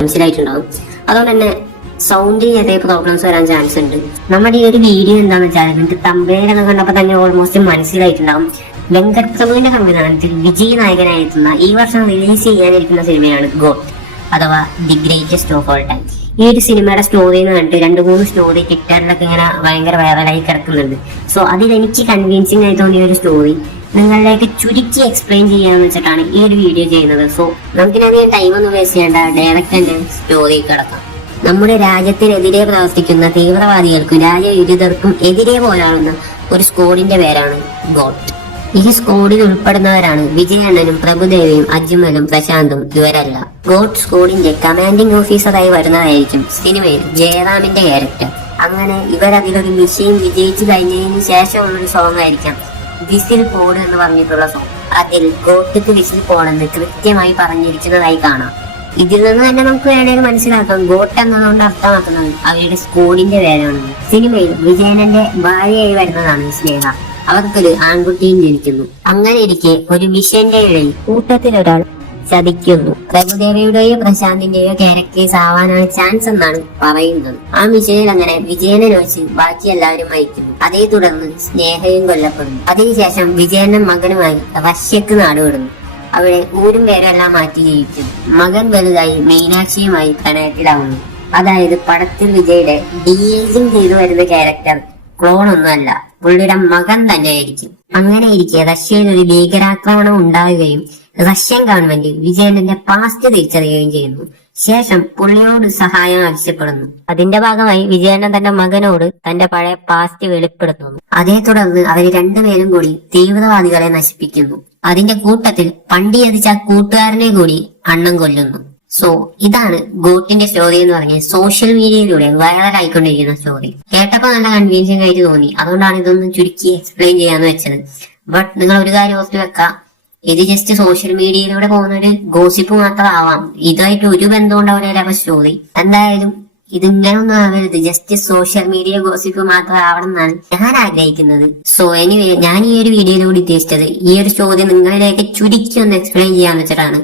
മനസ്സിലായിട്ടുണ്ടാവും. അതുകൊണ്ട് തന്നെ സൗണ്ടിന് ചെറിയ പ്രോബ്ലംസ് വരാൻ ചാൻസ് ഉണ്ട്. നമ്മുടെ ഈ ഒരു വീഡിയോ എന്താണെന്ന് വെച്ചാൽ നിങ്ങൾക്ക് തമ്പേരൊക്കെ കണ്ടപ്പോൾ തന്നെ ഓൾമോസ്റ്റ് മനസ്സിലായിട്ടുണ്ടാവും. വെങ്കട് പ്രഭുവിന്റെ സംവിധാനത്തിൽ വിജയ് നായകനായെത്തുന്ന ഈ വർഷം റിലീസ് ചെയ്യാനിരിക്കുന്ന സിനിമയാണ് ഗോട്ട് അഥവാ the greatest of all time. ഈ ഒരു സിനിമയുടെ സ്റ്റോറി എന്ന് കണ്ടിട്ട് 2-3 സ്റ്റോറി ട്വിറ്ററിലൊക്കെ ഇങ്ങനെ ഭയങ്കര വൈറലായി കിടക്കുന്നുണ്ട്. സോ അതിൽ എനിക്ക് കൺവിൻസിംഗ് ആയി തോന്നിയ ഒരു സ്റ്റോറി നിങ്ങളിലേക്ക് ചുരുക്കി എക്സ്പ്ലെയിൻ ചെയ്യാന്ന് വെച്ചിട്ടാണ് ഈ ഒരു വീഡിയോ ചെയ്യുന്നത്. സോ നമുക്കിനധികം ടൈം ഒന്നും വേസ്റ്റ് ചെയ്യേണ്ട, ഡയറക്റ്റ് എന്റെ സ്റ്റോറി കിടക്കാം. നമ്മുടെ രാജ്യത്തിനെതിരെ പ്രവർത്തിക്കുന്ന തീവ്രവാദികൾക്കും രാജ്യവിരുദ്ധർക്കും എതിരെ പോരാടുന്ന ഒരു സ്ക്വാഡിന്റെ പേരാണ് ഗോട്ട്. ഈ സ്ക്വാഡിൽ ഉൾപ്പെടുന്നവരാണ് വിജയണ്ണനും പ്രഭുദേവയും അജ്മലും പ്രശാന്തും. ഇവരല്ല ഗോട്ട് സ്ക്വാഡിന്റെ കമാൻഡിംഗ് ഓഫീസറായി വരുന്നതായിരിക്കും സിനിമയിൽ ജയറാമിന്റെ ക്യാരക്ടർ. അങ്ങനെ ഇവരതിലൊരു മിഷൻ വിജയിച്ചു കഴിഞ്ഞതിന് ശേഷമുള്ളൊരു സോങ് ആയിരിക്കാം വിസിൽ പോഡ് എന്ന് പറഞ്ഞിട്ടുള്ള സോങ്. അതിൽ ഗോട്ടിക്ക് വിസിൽ പോണെന്ന് കൃത്യമായി പറഞ്ഞിരിക്കുന്നതായി കാണാം. ഇതിൽ നിന്ന് തന്നെ നമുക്ക് വേണമെങ്കിൽ മനസ്സിലാക്കാം ഗോട്ട് എന്നതുകൊണ്ട് അർത്ഥമാക്കുന്നത് അവരുടെ സ്ക്വാഡിന്റെ പേരാണ്. സിനിമയിൽ വിജയനന്റെ ഭാര്യയായി വരുന്നതാണ് സ്നേഹ. അവർക്കൊരു ആൺകുട്ടിയും ജനിക്കുന്നു. അങ്ങനെ ഇരിക്കെ ഒരു മിഷന്റെ ഇടയിൽ കൂട്ടത്തിലൊരാൾ ചതിക്കുന്നു. പ്രഭുദേവയുടെയോ പ്രശാന്തിന്റെയോ ക്യാരക്ടേഴ്സ് ആവാനാണ് ചാൻസ് എന്നാണ് പറയുന്നത്. ആ മിഷനിൽ അങ്ങനെ വിജയനെ വെച്ച് ബാക്കി എല്ലാവരും മരിക്കുന്നു. അതേ തുടർന്ന് സ്നേഹയും കൊല്ലപ്പെടുന്നു. അതിനുശേഷം വിജയനും മകനുമായി റഷ്യക്ക് നാടുവിടുന്നു. അവിടെ ഊരും പേരെല്ലാം മാറ്റി ജീവിക്കുന്നു. മകൻ വലുതായി മീനാക്ഷിയുമായി പ്രണയത്തിലാവുന്നു. അതായത് പടത്തിൽ വിജയുടെ ഡി-ഏജിങ് ചെയ്തു വരുന്ന ക്യാരക്ടർ ക്ലോൺ ഒന്നുമല്ല, പുള്ളിയുടെ മകൻ തന്നെയായിരിക്കും. അങ്ങനെ ഇരിക്കെ റഷ്യയിൽ ഒരു ഭീകരാക്രമണം ഉണ്ടാവുകയും റഷ്യൻ ഗവൺമെന്റ് വിജയന്റെ പാസ്റ്റ് തിരിച്ചറിയുകയും ചെയ്യുന്നു. ശേഷം പുള്ളിയോട് സഹായം ആവശ്യപ്പെടുന്നു. അതിന്റെ ഭാഗമായി വിജയണ്ണൻ തന്റെ മകനോട് തന്റെ പഴയ പാസ്റ്റ് വെളിപ്പെടുത്തുന്നു. അതേ തുടർന്ന് അവര് രണ്ടുപേരും കൂടി തീവ്രവാദികളെ നശിപ്പിക്കുന്നു. അതിന്റെ കൂട്ടത്തിൽ പണ്ടി എതിച്ച കൂട്ടുകാരനെ കൂടി അണ്ണം കൊല്ലുന്നു. സോ ഇതാണ് ഗോട്ടിന്റെ സ്റ്റോറി എന്ന് പറഞ്ഞ് സോഷ്യൽ മീഡിയയിലൂടെ വൈറലായിക്കൊണ്ടിരിക്കുന്ന സ്റ്റോറി. കേട്ടപ്പോ നല്ല കൺവീൻസിംഗ് ആയിട്ട് തോന്നി. അതുകൊണ്ടാണ് ഇതൊന്ന് ചുരുക്കി എക്സ്പ്ലെയിൻ ചെയ്യാന്ന് വെച്ചത്. ബട്ട് നിങ്ങൾ ഒരു കാര്യം ഓർത്ത് വെക്കാം, ഇത് ജസ്റ്റ് സോഷ്യൽ മീഡിയയിലൂടെ പോകുന്ന ഒരു ഗോസിപ്പ് മാത്രമാവാം. ഇതായിട്ട് ഒരു ബന്ധം ഉണ്ടാവില്ല സ്റ്റോറി. എന്തായാലും ഇതിങ്ങനൊന്നും ആവരുത്, ജസ്റ്റ് സോഷ്യൽ മീഡിയ ഗോസിപ്പ് മാത്രം ആവണം എന്നാണ് ഞാൻ ആഗ്രഹിക്കുന്നത്. സോ എനിവേ, ഞാൻ ഈ ഒരു വീഡിയോയിലൂടെ ഉദ്ദേശിച്ചത് ഈ ഒരു സ്റ്റോറി നിങ്ങളിലേക്ക് ചുരുക്കി ഒന്ന് എക്സ്പ്ലെയിൻ ചെയ്യാന്ന് വെച്ചിട്ടാണ്.